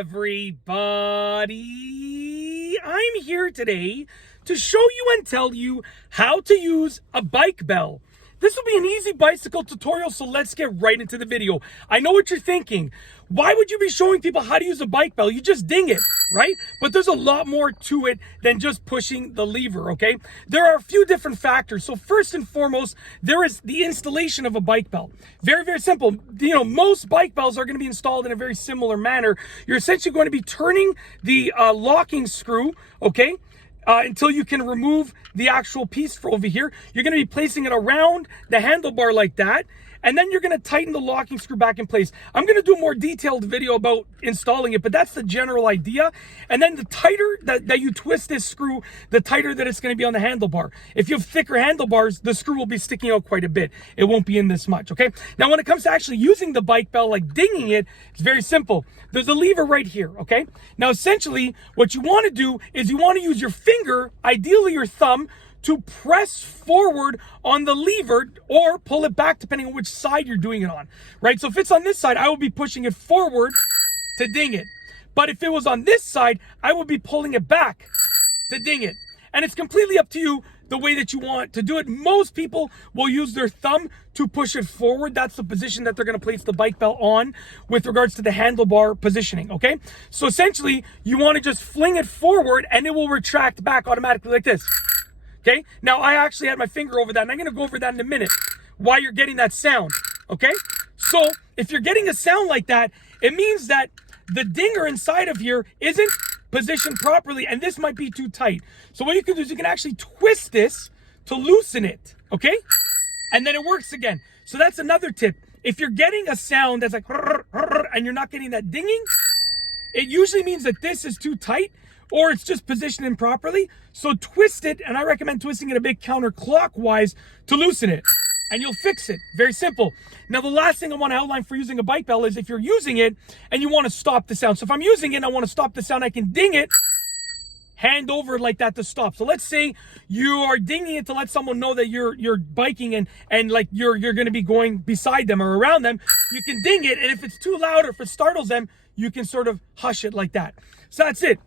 everybody? I'm here today to show you and tell you how to use a bike bell. This will be an easy bicycle tutorial, so let's get right into the video. I know what you're thinking. Why would you be showing people how to use a bike bell? You just ding it, right? But there's a lot more to it than just pushing the lever, okay? There are a few different factors. So first and foremost, there is the installation of a bike bell. Very, very simple. You know, most bike bells are going to be installed in a very similar manner. You're essentially going to be turning the locking screw, okay? Until you can remove the actual piece over here. You're going to be placing it around the handlebar like that. And then you're going to tighten the locking screw back in place. I'm going to do a more detailed video about installing it, but that's the general idea. And then the tighter that you twist this screw, the tighter that it's going to be on the handlebar. If you have thicker handlebars, the screw will be sticking out quite a bit. It won't be in this much, okay? Now, when it comes to actually using the bike bell, like dinging it, it's very simple. There's a lever right here, okay? Now, essentially, what you want to do is you want to use your finger, ideally your thumb, to press forward on the lever or pull it back depending on which side you're doing it on, right? So if it's on this side, I will be pushing it forward to ding it. But if it was on this side, I would be pulling it back to ding it. And it's completely up to you the way that you want to do it. Most people will use their thumb to push it forward. That's the position that they're going to place the bike bell on with regards to the handlebar positioning, okay? So essentially, you want to just fling it forward and it will retract back automatically like this. Okay, now I actually had my finger over that, and I'm going to go over that in a minute, why you're getting that sound, okay? So if you're getting a sound like that, it means that the dinger inside of here isn't positioned properly, and this might be too tight. So what you can do is you can actually twist this to loosen it, okay? And then it works again. So that's another tip. If you're getting a sound that's like, and you're not getting that dinging, it usually means that this is too tight, or it's just positioned improperly. So twist it, and I recommend twisting it a bit counterclockwise to loosen it, and you'll fix it. Very simple. Now, the last thing I want to outline for using a bike bell is if you're using it and you want to stop the sound. So if I'm using it and I want to stop the sound, I can ding it, hand over like that to stop. So let's say you are dinging it to let someone know that you're biking and like you're going to be going beside them or around them. You can ding it, and if it's too loud or if it startles them, you can sort of hush it like that. So that's it.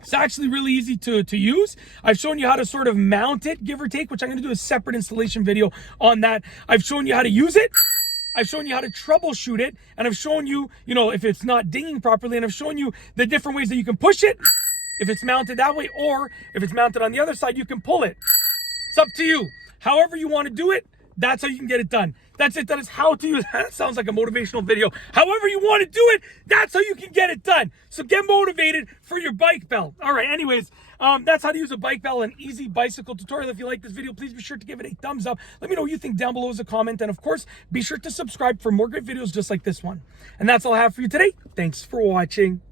It's actually really easy to use. I've shown you how to sort of mount it, give or take, which I'm going to do a separate installation video on that. I've shown you how to use it. I've shown you how to troubleshoot it. And I've shown you, you know, if it's not dinging properly. And I've shown you the different ways that you can push it if it's mounted that way, or if it's mounted on the other side, you can pull it. It's up to you. However you want to do it, that's how you can get it done. That's it. That is how to use. That sounds like a motivational video. However you want to do it, that's how you can get it done. So get motivated for your bike bell. All right. Anyways, that's how to use a bike bell, an easy bicycle tutorial. If you like this video, please be sure to give it a thumbs up. Let me know what you think down below as a comment. And of course, be sure to subscribe for more great videos just like this one. And that's all I have for you today. Thanks for watching.